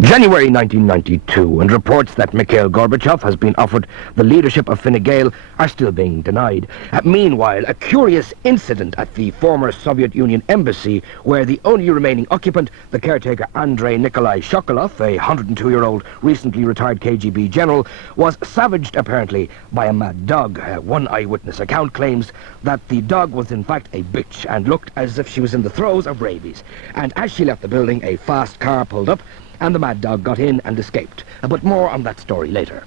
January 1992, and reports that Mikhail Gorbachev has been offered the leadership of Fine Gael are still being denied. Meanwhile, a curious incident at the former Soviet Union embassy, where the only remaining occupant, the caretaker Andrei Nikolai Sokolov, a 102-year-old recently retired KGB general, was savaged apparently by a mad dog. One eyewitness account claims that the dog was in fact a bitch and looked as if she was in the throes of rabies. And as she left the building, a fast car pulled up, and the mad dog got in and escaped. But more on that story later.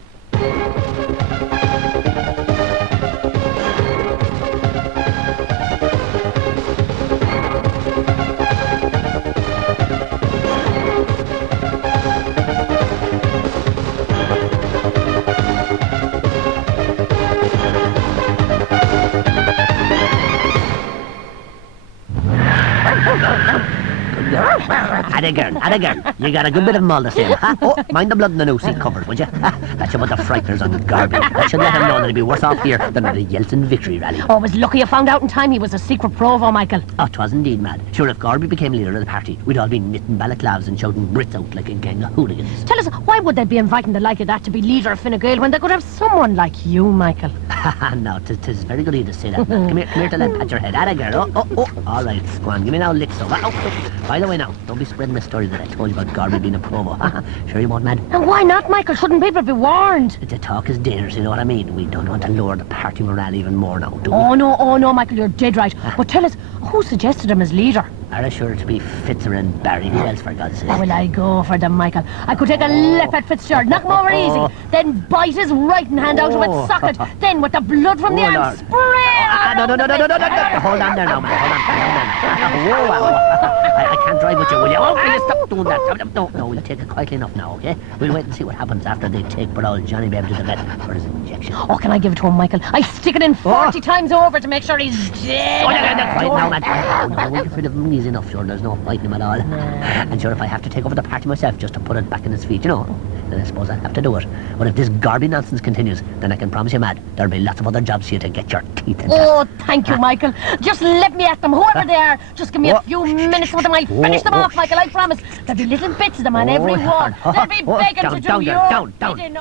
Had a girl. You got a good bit of them all the same. Huh? Oh, mind the blood in the new seat covers, would you? That's about the frighteners on Garby. That should let him know that he'd be worse off here than at a Yeltsin victory rally. Oh, it was lucky you found out in time he was a secret provo, Michael. Oh, 'twas indeed, mad. Sure, if Garby became leader of the party, we'd all be knitting balaclavas and shouting Brits out like a gang of hooligans. Tell us, why would they be inviting the like of that to be leader of Fine Gael when they could have someone like you, Michael? No, 'tis very good of you to say that, man. Come here to let pat your head. Had a girl. Oh. All right, go on, give me now a lick, so. By the way now, don't be spreading the story that I told you about Garby being a provo. Sure you won't, mad? And why not, Michael? Shouldn't people be warned? The talk is dangerous, you know what I mean? We don't want to lower the party morale even more now, do we? Oh no, Michael, you're dead right. But tell us, who suggested him as leader? Are sure to be Fitzer and Barry. Who else, for God's sake? Oh, will I go for them, Michael? I could take a lip at Fitzgerald, knock him over easy, then bite his right hand out of its socket, then with the blood from the hand, spray No. Hold on there now, man. Hold on. I can't drive with you, will you? Oh, will you stop doing that? No, we'll take it quietly enough now, okay? We'll wait and see what happens after they take poor old Johnny Babe to the vet for his injection. Oh, can I give it to him, Michael? I stick it in 40 times over to make sure he's dead. Quiet now, man. No, we'll get rid of him easy enough, sure. There's no fighting him at all. And sure, if I have to take over the party myself just to put it back in his feet, you know, then I suppose I'll have to do it. But if this Garby nonsense continues, then I can promise you, mad, there'll be lots of other jobs for you to get your teeth into. Oh, thank you, Michael. Just let me at them, whoever they are. Just give me a few minutes with them. I'll finish them off, Michael, I promise. There'll be little bits of them on every wall. They'll be begging to do your bidding.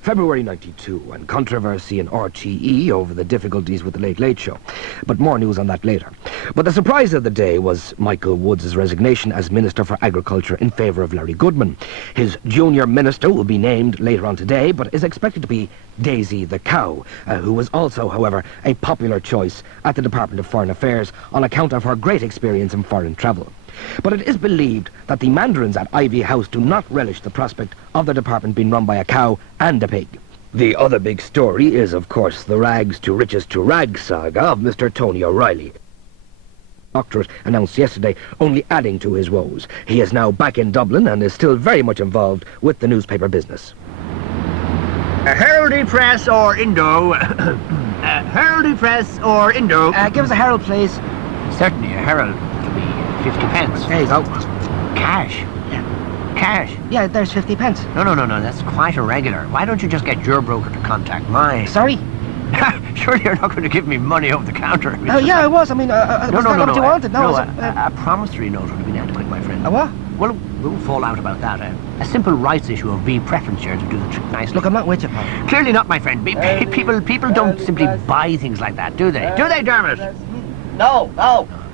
February 92, and controversy in RTE over the difficulties with the Late Late Show. But more news on that later. But the surprise of the day was Michael Woods' resignation as Minister for Agriculture in favour of Larry Goodman. His junior minister will be named later on today, but is expected to be Daisy the Cow, who was also, however, a popular choice at the Department of Foreign Affairs on account of her great experience in foreign travel. But it is believed that the mandarins at Ivy House do not relish the prospect of the department being run by a cow and a pig. The other big story is, of course, the rags to riches to rags saga of Mr. Tony O'Reilly. Doctorate announced yesterday, only adding to his woes. He is now back in Dublin and is still very much involved with the newspaper business. Heraldy Press or Indo? Heraldy Press or Indo? Give us a Herald, please. Certainly, a Herald. 50 pence. There you go. Cash. Yeah. Cash. Yeah, there's 50 pence. No, that's quite irregular. Why don't you just get your broker to contact mine? Sorry? Surely you're not going to give me money over the counter. Yeah, I was. I mean, was that what you wanted? A promissory note would have been adequate, my friend. A what? Well, we'll fall out about that. A simple rights issue of B preference share to do the trick nicely. Look, I'm not with you, pal. Clearly not, my friend. People don't simply buy things like that, do they? Do they, Dermot? No.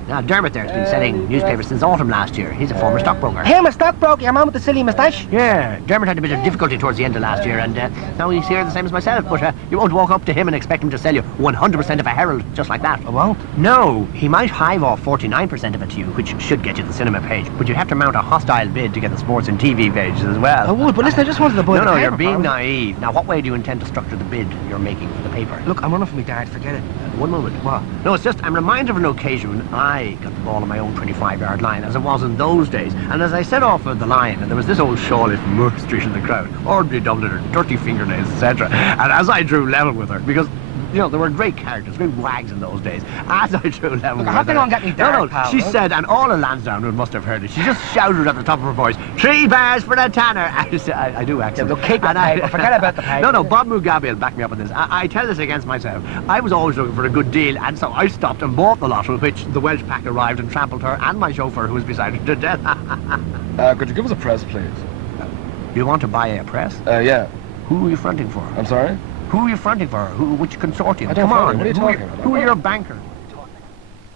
Now, Dermot there's been selling newspapers since autumn last year. He's a former stockbroker. Him, a stockbroker? Your man with the silly moustache? Yeah, Dermot had a bit of difficulty towards the end of last year, and now he's here the same as myself. But you won't walk up to him and expect him to sell you 100% of a Herald, just like that. I won't? No, he might hive off 49% of it to you, which should get you the cinema page. But you have to mount a hostile bid to get the sports and TV pages as well. I would, but listen, I just wanted to buy the No, paper, you're being pal. naive. Now, what way do you intend to structure the bid you're making for the paper? Look, I'm running for me dad, forget it. One moment. What? No, it's just I'm reminded of an occasion when I got the ball on my own 25-yard line, as it was in those days. And as I set off of the line, and there was this old shawlish Murph Street in the crowd, ordinary Dubliner, dirty fingernails, etc. And as I drew level with her, because You know, there were great characters, great wags in those days. As I true level. Look, I have to go and get me dart, pal, she look. said, and all the Lansdowne must have heard it. She just shouted at the top of her voice, 3 bars for a tanner. I do actually. Yeah, look, keep it, paper. Forget about the paper. No, Bob Mugabe back me up on this. I tell this against myself. I was always looking for a good deal, and so I stopped and bought the lot, with which the Welsh pack arrived and trampled her and my chauffeur, who was beside her, to death. Could you give us a press, please? You want to buy a press? Yeah. Who are you fronting for? I'm sorry? Who are you fronting for? Which consortium? I don't Come follow on. you. What are you talking about? Who are your banker?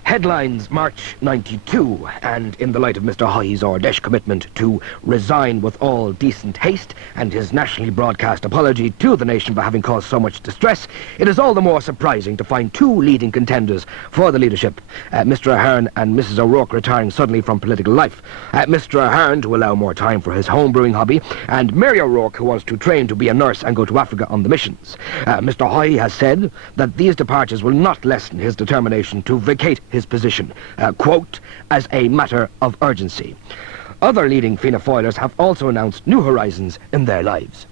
Headlines March 92, and in the light of Mr. Haughey's Ardèche commitment to resign with all decent haste and his nationally broadcast apology to the nation for having caused so much distress, it is all the more surprising to find 2 leading contenders for the leadership, Mr. Ahern and Mrs. O'Rourke, retiring suddenly from political life. Mr. Ahern to allow more time for his home brewing hobby, and Mary O'Rourke, who wants to train to be a nurse and go to Africa on the missions. Mr. Haughey has said that these departures will not lessen his determination to vacate his position, quote, as a matter of urgency. Other leading Fianna Fáilers have also announced new horizons in their lives.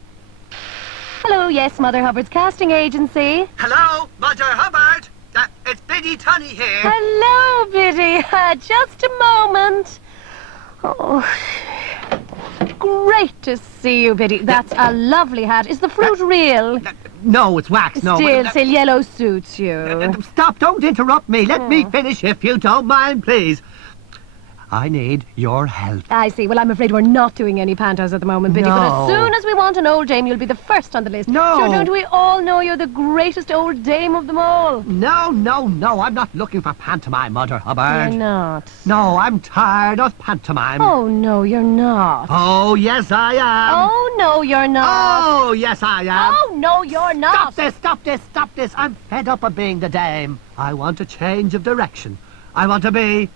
Hello, yes, Mother Hubbard's casting agency. Hello, Mother Hubbard. It's Biddy Tunney here. Hello, Biddy. Just a moment. Oh, great to see you, Biddy. That's a lovely hat. Is the fruit real? No, it's wax. No. Still, yellow suits you. Stop, don't interrupt me. Let me finish if you don't mind, please. I need your help. I see. Well, I'm afraid we're not doing any pantos at the moment, Biddy. But No. as soon as we want an old dame, you'll be the first on the list. No. Sure, don't we all know you're the greatest old dame of them all? No. I'm not looking for pantomime, Mother Hubbard. You're not. No, I'm tired of pantomime. Oh, no, you're not. Oh, yes, I am. Oh, no, you're not. Oh, yes, I am. Oh, no, you're not. Stop this. I'm fed up of being the dame. I want a change of direction. I want to be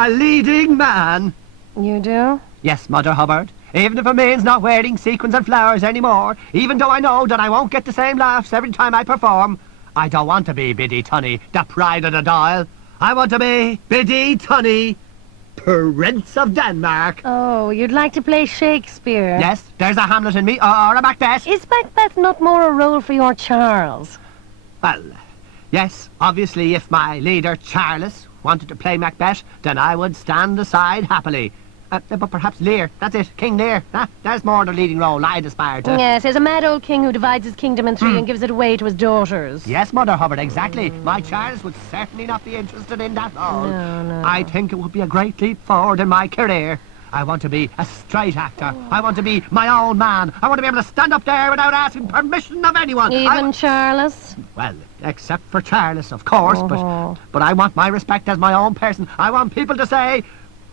a leading man. You do? Yes, Mother Hubbard. Even if it means not wearing sequins and flowers anymore, even though I know that I won't get the same laughs every time I perform, I don't want to be Biddy Tunney, the pride of the dial. I want to be Biddy Tunney, Prince of Denmark. Oh, you'd like to play Shakespeare? Yes, there's a Hamlet in me, or a Macbeth. Is Macbeth not more a role for your Charles? Well, yes, obviously if my leader, Charles, wanted to play Macbeth, then I would stand aside happily. But perhaps Lear, that's it, King Lear. There's more the leading role I'd aspire to. Yes, he's a mad old king who divides his kingdom in 3 and gives it away to his daughters. Yes, Mother Hubbard, exactly. My Charles would certainly not be interested in that role. No. I think it would be a great leap forward in my career. I want to be a straight actor. I want to be my own man. I want to be able to stand up there without asking permission of anyone. Even Charles? Well, except for Charles, of course, but I want my respect as my own person. I want people to say,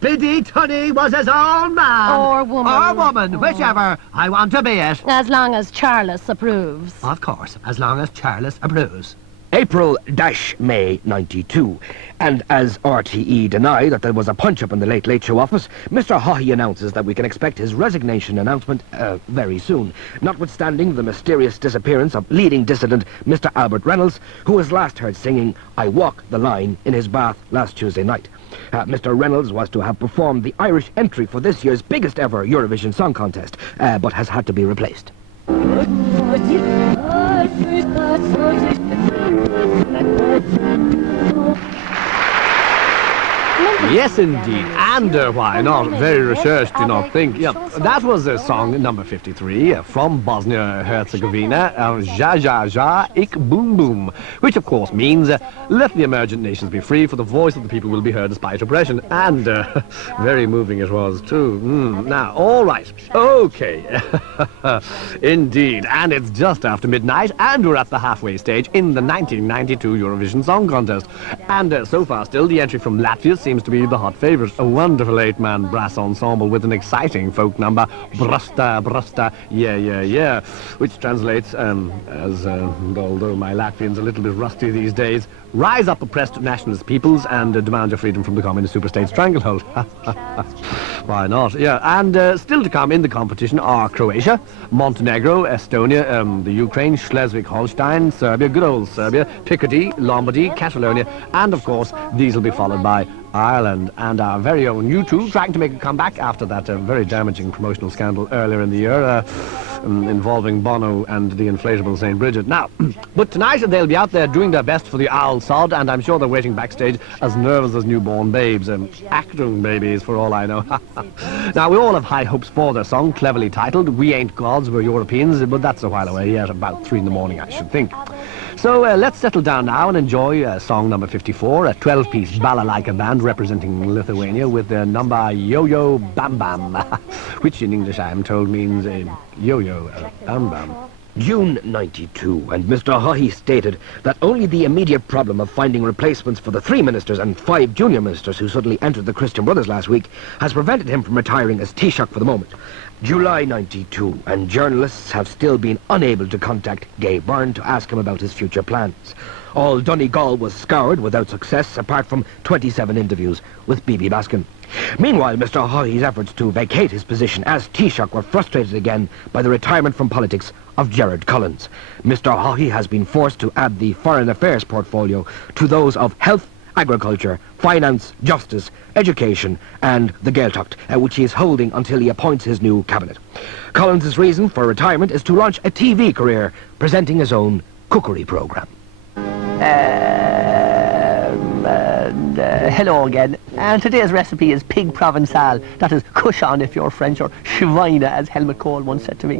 Biddy Tunney was his own man. Or woman. Whichever. I want to be it. As long as Charles approves. Of course, as long as Charles approves. April-May 92. And as RTE deny that there was a punch-up in the Late Late Show office, Mr. Haughey announces that we can expect his resignation announcement very soon, notwithstanding the mysterious disappearance of leading dissident Mr. Albert Reynolds, who was last heard singing I Walk the Line in his bath last Tuesday night. Mr. Reynolds was to have performed the Irish entry for this year's biggest ever Eurovision Song Contest, but has had to be replaced. Yes, indeed. And why not? Very researched, do not think. Yeah, that was song number 53 from Bosnia-Herzegovina, Ja Ja Ja Ik Boom Boom, which of course means let the emergent nations be free, for the voice of the people will be heard despite oppression. And very moving it was too. Now, all right. Okay. Indeed. And it's just after midnight, and we're at the halfway stage in the 1992 Eurovision Song Contest. And so far still, the entry from Latvia seems to be the hot favourite. A wonderful 8-man brass ensemble with an exciting folk number, Brusta, Brusta, Yeah, Yeah, Yeah, which translates as, although my Latvian's a little bit rusty these days, rise up oppressed nationalist peoples and demand your freedom from the communist superstate stranglehold. Why not? Yeah, and still to come in the competition are Croatia, Montenegro, Estonia, the Ukraine, Schleswig-Holstein, Serbia, good old Serbia, Picardy, Lombardy, Catalonia, and of course these will be followed by Ireland and our very own U2 trying to make a comeback after that very damaging promotional scandal earlier in the year. involving Bono and the inflatable St. Bridget. Now, but tonight they'll be out there doing their best for the owl sod, and I'm sure they're waiting backstage as nervous as newborn babes, acting babies for all I know. Now, we all have high hopes for their song, cleverly titled We Ain't Gods, We're Europeans, but that's a while away, yet about 3 in the morning, I should think. So let's settle down now and enjoy song number 54, a 12-piece balalaika band representing Lithuania with their number Yo-Yo Bam Bam, which in English I am told means Yo-Yo Bam Bam. June 92, and Mr. Haughey stated that only the immediate problem of finding replacements for the 3 ministers and 5 junior ministers who suddenly entered the Christian Brothers last week has prevented him from retiring as Taoiseach for the moment. July 92, and journalists have still been unable to contact Gael Byrne to ask him about his future plans. All Donegal was scoured without success, apart from 27 interviews with Bibi Baskin. Meanwhile, Mr. Haughey's efforts to vacate his position as Taoiseach were frustrated again by the retirement from politics of Gerard Collins. Mr. Haughey has been forced to add the foreign affairs portfolio to those of health, agriculture, finance, justice, education and the Gaeltacht, which he is holding until he appoints his new cabinet. Collins' reason for retirement is to launch a TV career, presenting his own cookery programme. Hello again, and today's recipe is pig provençal, that is cochon if you're French, or chivine as Helmut Kohl once said to me.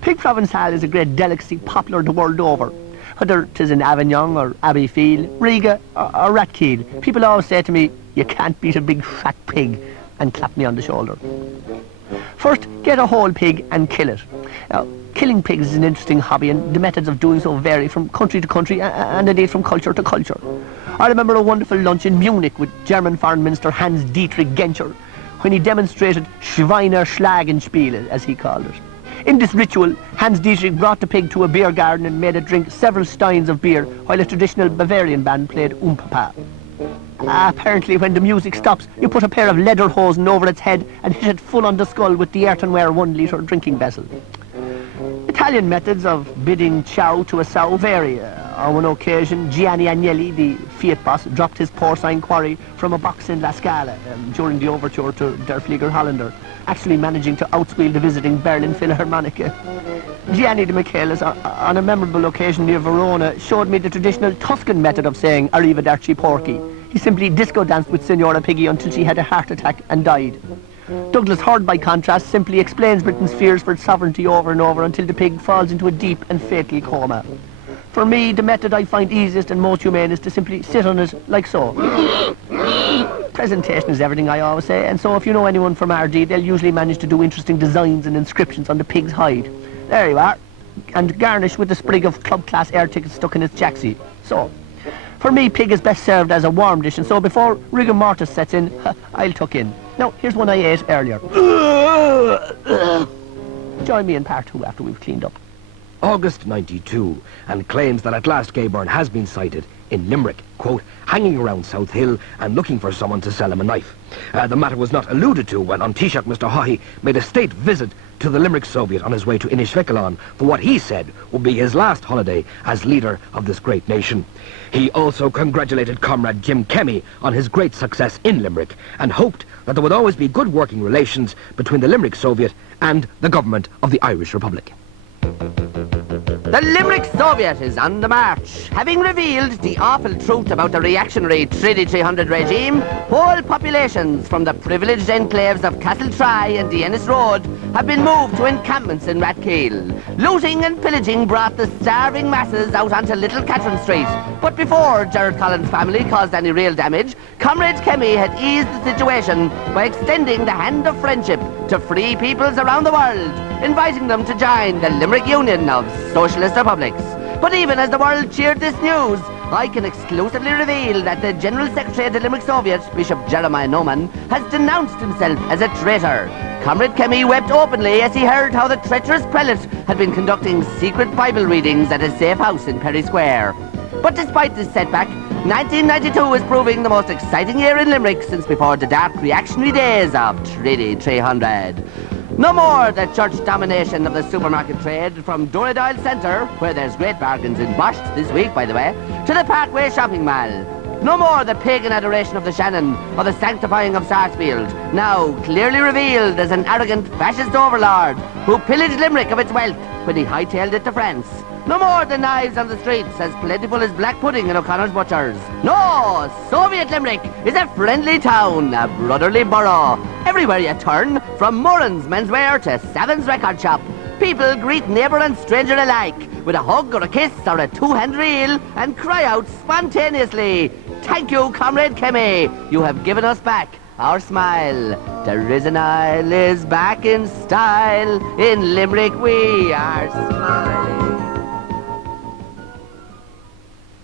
Pig provençal is a great delicacy popular the world over. Whether 'tis in Avignon or Abbeyfield, Riga or Rathkeale, people always say to me, you can't beat a big fat pig, and clap me on the shoulder. First, get a whole pig and kill it. Now, killing pigs is an interesting hobby, and the methods of doing so vary from country to country and indeed from culture to culture. I remember a wonderful lunch in Munich with German Foreign Minister Hans-Dietrich Genscher when he demonstrated Schweiner Schlagenspiel, as he called it. In this ritual, Hans-Dietrich brought the pig to a beer garden and made it drink several steins of beer while a traditional Bavarian band played Papa. Apparently, when the music stops, you put a pair of lederhosen over its head and hit it full on the skull with the earthenware 1-litre drinking vessel. Italian methods of bidding ciao to a sow vary. On one occasion, Gianni Agnelli, the Fiat boss, dropped his porcine quarry from a box in La Scala during the overture to Der Flieger Holländer, actually managing to outsqueal the visiting Berlin Philharmonic. Gianni de Michaelis, on a memorable occasion near Verona, showed me the traditional Tuscan method of saying Arrivederci Porky. He simply disco danced with Signora Piggy until she had a heart attack and died. Douglas Hurd, by contrast, simply explains Britain's fears for its sovereignty over and over until the pig falls into a deep and fatal coma. For me, the method I find easiest and most humane is to simply sit on it like so. Presentation is everything, I always say, and so if you know anyone from RD, they'll usually manage to do interesting designs and inscriptions on the pig's hide. There you are. And garnish with a sprig of club class air tickets stuck in its jacksie. So, for me, pig is best served as a warm dish, and so before rigor mortis sets in, I'll tuck in. Now, here's one I ate earlier. Join me in part 2 after we've cleaned up. August 92, and claims that at last Gael Byrne has been sighted in Limerick, quote, hanging around South Hill and looking for someone to sell him a knife. The matter was not alluded to when on Taoiseach Mr. Haughey made a state visit to the Limerick Soviet on his way to Inishvikalon for what he said would be his last holiday as leader of this great nation. He also congratulated Comrade Jim Kemmy on his great success in Limerick and hoped that there would always be good working relations between the Limerick Soviet and the government of the Irish Republic. The Limerick Soviet is on the march. Having revealed the awful truth about the reactionary Treaty 300 regime, whole populations from the privileged enclaves of Castletry and the Ennis Road have been moved to encampments in Rathkeale. Looting and pillaging brought the starving masses out onto Little Catherine Street. But before Gerard Collins' family caused any real damage, Comrade Kemmy had eased the situation by extending the hand of friendship to free peoples around the world, inviting them to join the Limerick Union of Socialist Republics. But even as the world cheered this news, I can exclusively reveal that the General Secretary of the Limerick Soviet, Bishop Jeremiah Noman, has denounced himself as a traitor. Comrade Kemmy wept openly as he heard how the treacherous prelate had been conducting secret Bible readings at a safe house in Perry Square. But despite this setback, 1992 is proving the most exciting year in Limerick since before the dark reactionary days of Treaty 300. No more the church domination of the supermarket trade, from Dooradoyle Centre, where there's great bargains in Bosch this week, by the way, to the Parkway shopping mall. No more the pagan adoration of the Shannon or the sanctifying of Sarsfield. Now clearly revealed as an arrogant fascist overlord who pillaged Limerick of its wealth when he hightailed it to France. No more the knives on the streets as plentiful as black pudding in O'Connor's Butchers. No, Soviet Limerick is a friendly town, a brotherly borough. Everywhere you turn, from Moran's menswear to Savin's record shop, people greet neighbour and stranger alike with a hug or a kiss or a two-hand reel and cry out spontaneously, "Thank you, Comrade Kemmy, you have given us back our smile. The risen isle is back in style. In Limerick we are smiling."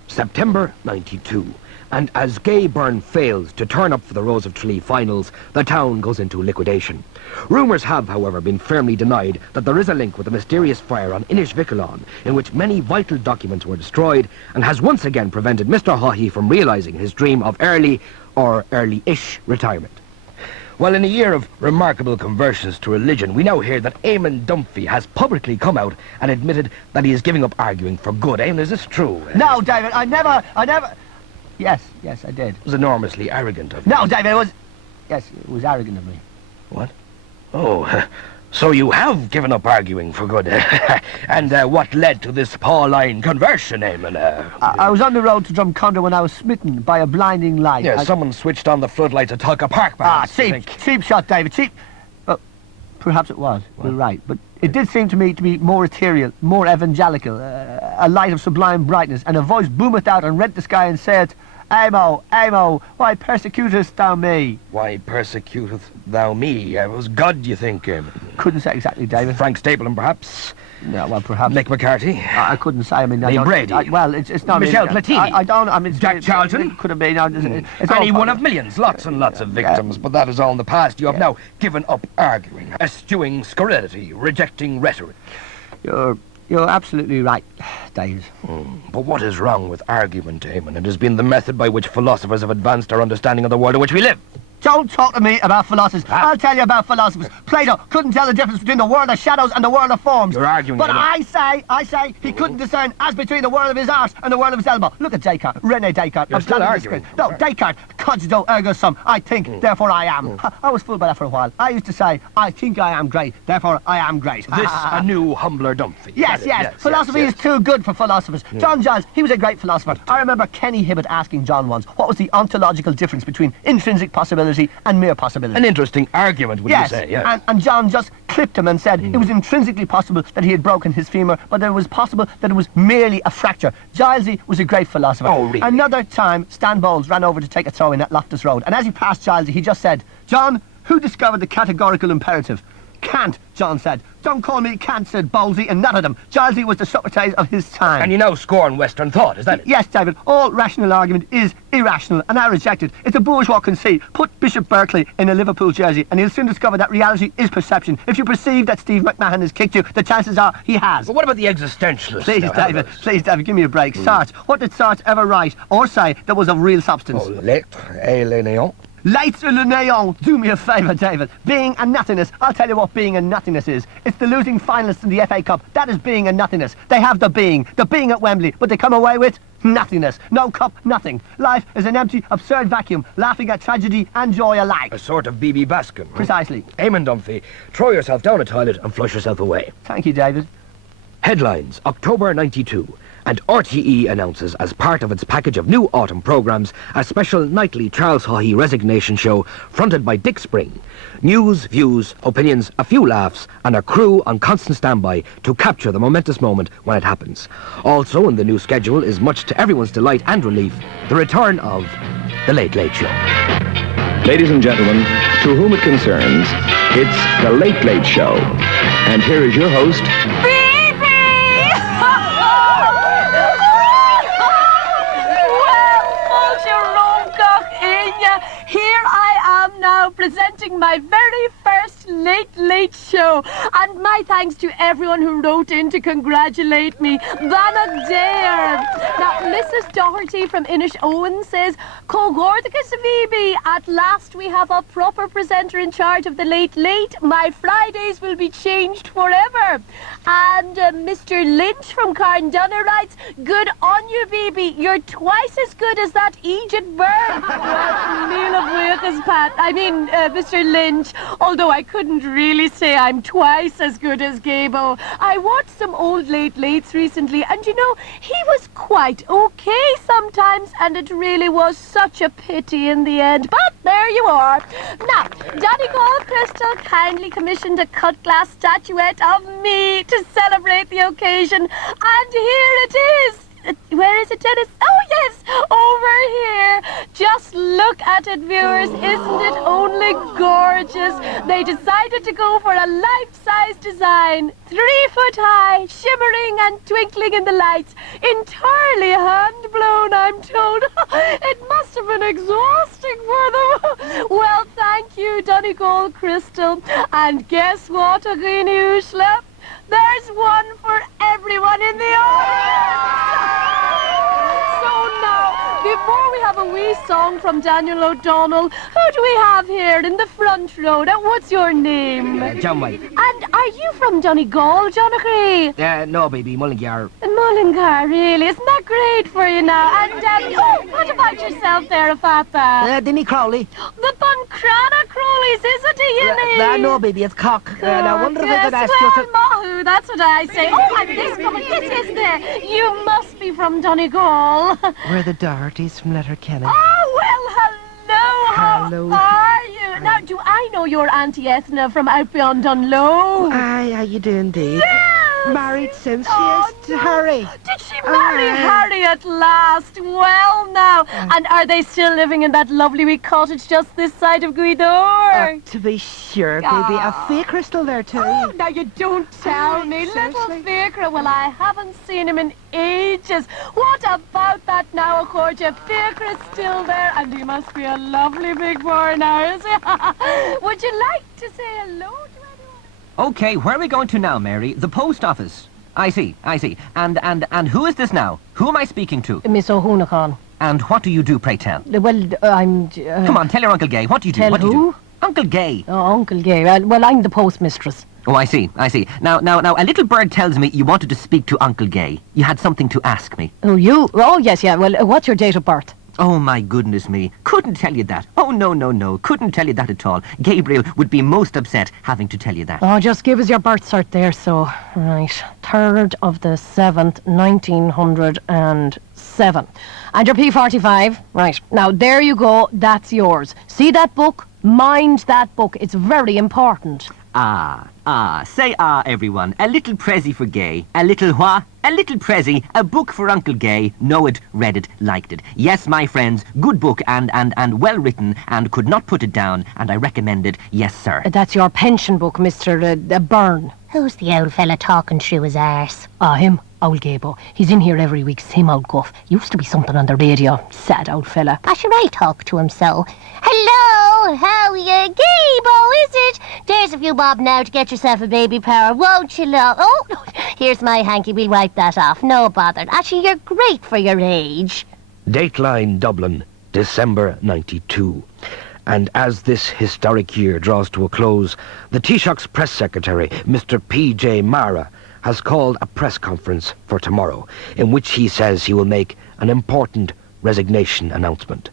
September 92. And as Gayburn fails to turn up for the Rose of Tralee finals, the town goes into liquidation. Rumours have, however, been firmly denied that there is a link with the mysterious fire on Inishvikalon, in which many vital documents were destroyed, and has once again prevented Mr. Haughey from realising his dream of early, or early-ish, retirement. Well, in a year of remarkable conversions to religion, we now hear that Eamon Dunphy has publicly come out and admitted that he is giving up arguing for good. Eamon, is this true? No, David, I never... Yes, I did. It was enormously arrogant of you. No, David, it was arrogant of me. What? Oh, so you have given up arguing for good. And what led to this Pauline conversion, Eamon? I was on the road to Drumcondra when I was smitten by a blinding light. Yeah, someone switched on the floodlights at Tulka Park, perhaps. Cheap shot, David, cheap. Well, perhaps it was. You're right. But it did seem to me to be more ethereal, more evangelical, a light of sublime brightness, and a voice boometh out and rent the sky and saith, "Amo, Amo, why persecutest thou me?" Why persecuteth thou me? It was God, do you think? Couldn't say exactly, David. Frank Stapleton, perhaps? No, well, perhaps. Nick McCarthy? I couldn't say. I mean, Lee Brady? It's not... Michel Platini? I don't... I mean... Jack Charlton? It could have been... It's Any all one of millions, lots and lots of victims, but that is all in the past. You have now given up arguing, eschewing scurrility, rejecting rhetoric. You're absolutely right, Dave. But what is wrong with argument, Eamon? It has been the method by which philosophers have advanced our understanding of the world in which we live. Don't talk to me about philosophers. I'll tell you about philosophers. Plato couldn't tell the difference between the world of shadows and the world of forms. You're arguing. But I say he couldn't discern as between the world of his arse and the world of his elbow. Look at Descartes, René Descartes. You're still arguing. No, Descartes, cogito ergo sum. I think, therefore I am. I was fooled by that for a while. I used to say, I think I am great, therefore I am great. This a new, humbler Dunphy. Yes. Philosophy is too good for philosophers. John Giles, he was a great philosopher. I remember Kenny Hibbett asking John once, what was the ontological difference between intrinsic possibility and mere possibility? An interesting argument, would you say? Yes. And John just clipped him and said it was intrinsically possible that he had broken his femur, but it was possible that it was merely a fracture. Gilesy was a great philosopher. Oh, really? Another time, Stan Bowles ran over to take a throw-in at Loftus Road, and as he passed Gilesy, he just said, "John, who discovered the categorical imperative?" "Kant," John said. "Don't call me Kant," said Bowlesy, and none of them. Gilesy was the Socrates of his time. And you now scorn Western thought, is that it? Yes, David. All rational argument is irrational, and I reject it. It's a bourgeois conceit. Put Bishop Berkeley in a Liverpool jersey, and he'll soon discover that reality is perception. If you perceive that Steve McMahon has kicked you, the chances are he has. But what about the existentialists? Please, David, give me a break. Sartre. What did Sartre ever write or say that was of real substance? Oh, l'être et le néant. Lights le néant. Do me a favour, David. Being and nothingness. I'll tell you what being and nothingness is. It's the losing finalists in the FA Cup. That is being and nothingness. They have the being at Wembley, but they come away with nothingness. No cup, nothing. Life is an empty, absurd vacuum, laughing at tragedy and joy alike. A sort of B.B. Baskin. Precisely. Eamon Dunphy, throw yourself down a toilet and flush yourself away. Thank you, David. Headlines, October 92. And RTE announces, as part of its package of new autumn programmes, a special nightly Charles Haughey resignation show fronted by Dick Spring. News, views, opinions, a few laughs, and a crew on constant standby to capture the momentous moment when it happens. Also in the new schedule is, much to everyone's delight and relief, the return of The Late Late Show. Ladies and gentlemen, to whom it concerns, it's The Late Late Show. And here is your host... Here I am now presenting my very first Late Show. And my thanks to everyone who wrote in to congratulate me. Vanna Dare. Now, Mrs. Doherty from Inish Owen says, Cogordicus Vibi, at last we have a proper presenter in charge of the Late. My Fridays will be changed forever. And Mr. Lynch from Carndunner writes, good on you, Vibi. You're twice as good as that Egypt bird. Mr. Lynch, although I couldn't really say I'm twice as good as Gabo. I watched some old Lates recently, and you know, he was quite okay sometimes, and it really was such a pity in the end. But there you are. Now, Donegal Crystal kindly commissioned a cut glass statuette of me to celebrate the occasion, and here it is. Where is it, Dennis? Oh, yes, over here. Just look at it, viewers. Isn't it only gorgeous? They decided to go for a life-size design. 3 foot high, shimmering and twinkling in the lights. Entirely hand-blown, I'm told. It must have been exhausting for them. Well, thank you, Donegal Crystal. And guess what, Agini Ushla? There's one for everyone in the audience. So now, before we have a wee song from Daniel O'Donnell, who do we have here in the front row? Now, what's your name? John White. And are you from Donegal, John O'Gree? No, baby, Mullingar. Mullingar, really? Isn't that great for you now? And, what about yourself there, Afata? Dinny Crowley. The Buncrana Crowleys, is it, you mean? No, baby, it's Cock. I wonder if I could ask well, you to... Mahu, that's what I say. Oh, and this coming, this is there. You must be from Donegal. We're the Dohertys from Letterkenny. Oh, well, Hello. How are you? Now, do I know your Auntie Ethna from out beyond Dunlow? Aye, how you doing, Dave? Yes. Married since Oh, she is to Harry. Did she marry Harry at last? Well, now. And are they still living in that lovely wee cottage just this side of Guidor? To be sure, baby. A fake crystal there, too. Oh, now you don't tell me. Little Fakra, well, I haven't seen him in ages. What about that now, Acordia? Fakra's still there, and he must be a lovely big boy now, is he? Would you like to say hello to anyone? Okay, where are we going to now, Mary? The post office. I see. And who is this now? Who am I speaking to? Miss O'Hoonachan. And what do you do, pray tell? Well, I'm... Come on, tell your Uncle Gay. What do you do? Tell what do you who? do? Uncle Gay. Oh, Uncle Gay. Well, I'm the postmistress. Oh, I see. Now, a little bird tells me you wanted to speak to Uncle Gay. You had something to ask me. Oh, you? Oh, yes, yeah. Well, what's your date of birth? Oh, my goodness me. Couldn't tell you that. Oh, no. Couldn't tell you that at all. Gabriel would be most upset having to tell you that. Oh, just give us your birth cert there, so... Right. 3rd of the 7th, 1907. And your P45. Right. Now, there you go. That's yours. See that book? Mind that book. It's very important. Say everyone. A little prezi for Gay. A little what? A little prezi. A book for Uncle Gay. Know it, read it, liked it. Yes, my friends, good book and well written, and could not put it down, and I recommend it. Yes, sir. That's your pension book, Mr. Byrne. Who's the old fella talking through his arse? Him. Old Gabo. He's in here every week, same old guff. Used to be something on the radio. Sad old fella. Should I talk to him so? Hello, how are you? Gabo, is it? There's a few bob now to get yourself a baby power, won't you, love? Oh, here's my hanky, we'll wipe that off. No bother. Actually, you're great for your age. Dateline Dublin, December 92. And as this historic year draws to a close, the Taoiseach's press secretary, Mr. P.J. Mara, has called a press conference for tomorrow, in which he says he will make an important resignation announcement.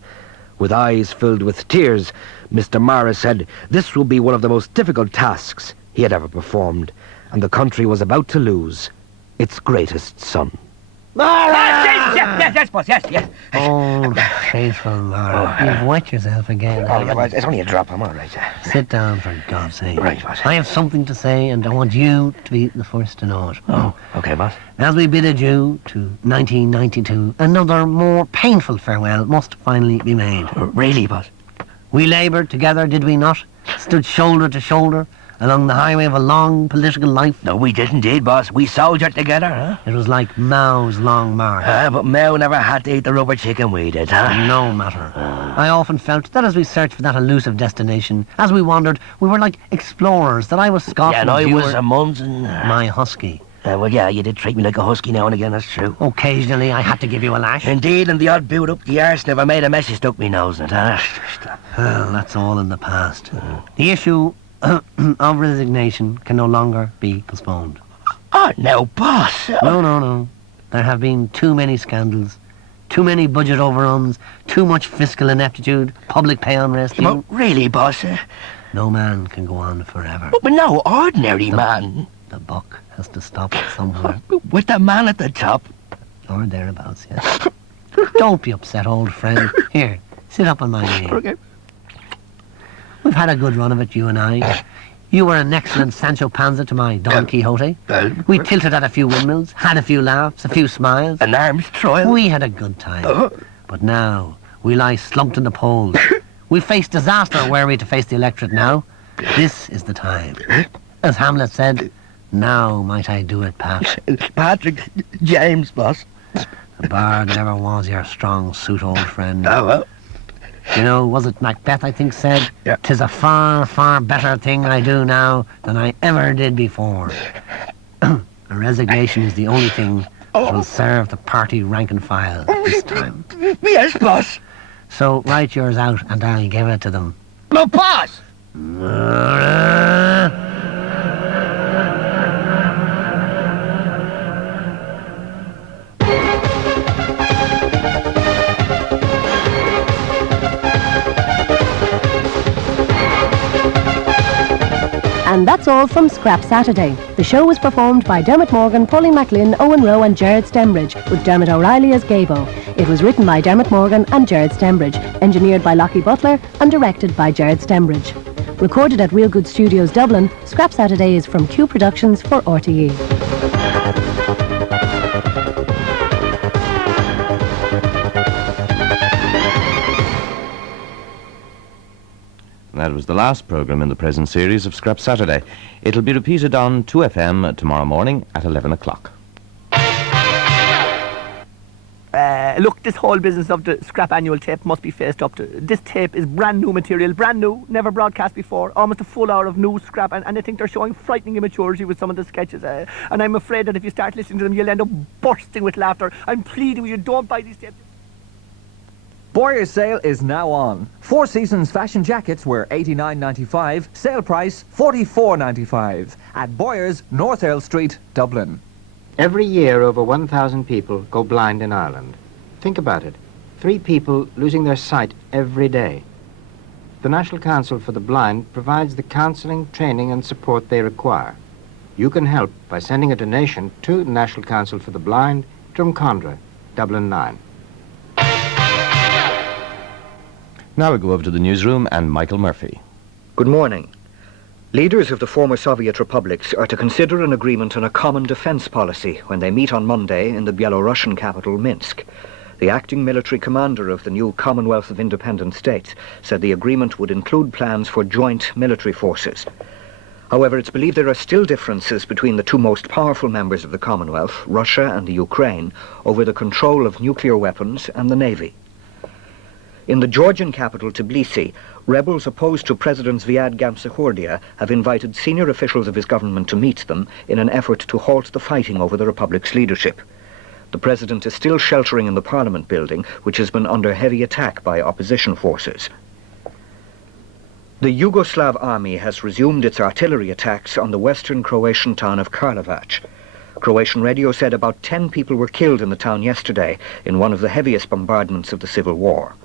With eyes filled with tears, Mr. Mara said this will be one of the most difficult tasks he had ever performed, and the country was about to lose its greatest son. Yes, boss, yes. Oh, faithful Laura. You've wet yourself again. Oh, yeah, it's only a drop, I'm all right. Sit down, for God's sake. Right, boss. I have something to say, and I want you to be the first to know it. Oh, okay, boss. As we bid adieu to 1992, another more painful farewell must finally be made. Really, boss? We laboured together, did we not? Stood shoulder to shoulder, along the highway of a long political life. No, we did indeed, boss. We soldiered together, huh? It was like Mao's long march. But Mao never had to eat the rubber chicken we did, huh? No matter. I often felt that as we searched for that elusive destination, as we wandered, we were like explorers, that I was Scott. Yeah, and I was a Munson. My husky. Well, yeah, you did treat me like a husky now and again, that's true. Occasionally I had to give you a lash. Indeed, and the odd boot up the arse never made a mess you stuck me nose in it, huh? Well, that's all in the past. The issue of resignation can no longer be postponed. Oh, no, boss. No. There have been too many scandals, too many budget overruns, too much fiscal ineptitude, public pay unrest. But really, boss? No man can go on forever. But no ordinary man. The buck has to stop somewhere. With the man at the top. Or thereabouts, yes. Don't be upset, old friend. Here, sit up on my knee. Okay. We've had a good run of it, you and I. You were an excellent Sancho Panza to my Don Quixote. We tilted at a few windmills, had a few laughs, a few smiles. An arms trial. We had a good time. But now, we lie slumped in the polls. We face disaster were we to face the electorate now. This is the time. As Hamlet said, now might I do it, Pat. Patrick James, boss. The bard never was your strong suit, old friend. Oh, well. You know, was it Macbeth, I think, said, Yeah. "'Tis a far, far better thing I do now than I ever did before." A resignation is the only thing that will serve the party rank and file this time. Yes, boss. So write yours out and I'll give it to them. No, boss. And that's all from Scrap Saturday. The show was performed by Dermot Morgan, Pauline MacLean, Owen Rowe and Gerard Stembridge, with Dermot O'Reilly as Gabo. It was written by Dermot Morgan and Gerard Stembridge, engineered by Lockie Butler and directed by Gerard Stembridge. Recorded at Real Good Studios Dublin, Scrap Saturday is from Q Productions for RTE. That was the last programme in the present series of Scrap Saturday. It'll be repeated on 2FM tomorrow morning at 11 o'clock. Look, this whole business of the scrap annual tape must be faced up to. This tape is brand new material, brand new, never broadcast before, almost a full hour of new scrap, and I think they're showing frightening immaturity with some of the sketches. And I'm afraid that if you start listening to them, you'll end up bursting with laughter. I'm pleading with you, don't buy these tapes. Boyer's sale is now on. Four Seasons fashion jackets were $89.95, sale price $44.95 at Boyer's, North Earl Street, Dublin. Every year, over 1,000 people go blind in Ireland. Think about it. 3 people losing their sight every day. The National Council for the Blind provides the counselling, training and support they require. You can help by sending a donation to the National Council for the Blind, Drumcondra, Dublin 9. Now we go over to the newsroom and Michael Murphy. Good morning. Leaders of the former Soviet republics are to consider an agreement on a common defense policy when they meet on Monday in the Belarusian capital, Minsk. The acting military commander of the new Commonwealth of Independent States said the agreement would include plans for joint military forces. However, it's believed there are still differences between the two most powerful members of the Commonwealth, Russia and the Ukraine, over the control of nuclear weapons and the Navy. In the Georgian capital, Tbilisi, rebels opposed to President Zviad Gamsahurdia have invited senior officials of his government to meet them in an effort to halt the fighting over the republic's leadership. The president is still sheltering in the parliament building, which has been under heavy attack by opposition forces. The Yugoslav army has resumed its artillery attacks on the western Croatian town of Karlovac. Croatian radio said about 10 people were killed in the town yesterday in one of the heaviest bombardments of the civil war.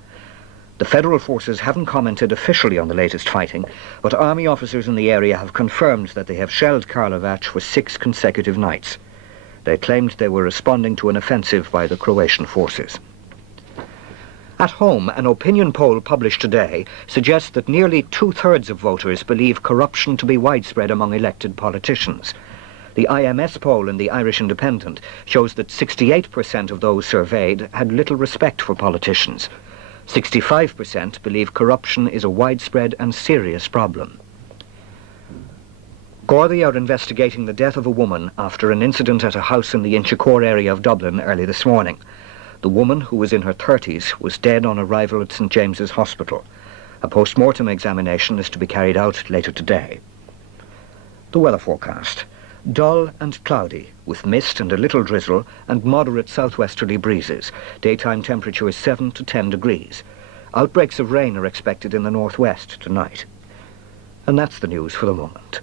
The federal forces haven't commented officially on the latest fighting, but army officers in the area have confirmed that they have shelled Karlovac for 6 consecutive nights. They claimed they were responding to an offensive by the Croatian forces. At home, an opinion poll published today suggests that nearly 2/3 of voters believe corruption to be widespread among elected politicians. The IMS poll in the Irish Independent shows that 68% of those surveyed had little respect for politicians. 65% believe corruption is a widespread and serious problem. Gardaí are investigating the death of a woman after an incident at a house in the Inchicore area of Dublin early this morning. The woman, who was in her 30s, was dead on arrival at St James's Hospital. A post-mortem examination is to be carried out later today. The weather forecast. Dull and cloudy, with mist and a little drizzle and moderate southwesterly breezes. Daytime temperature is 7 to 10 degrees. Outbreaks of rain are expected in the northwest tonight. And that's the news for the moment.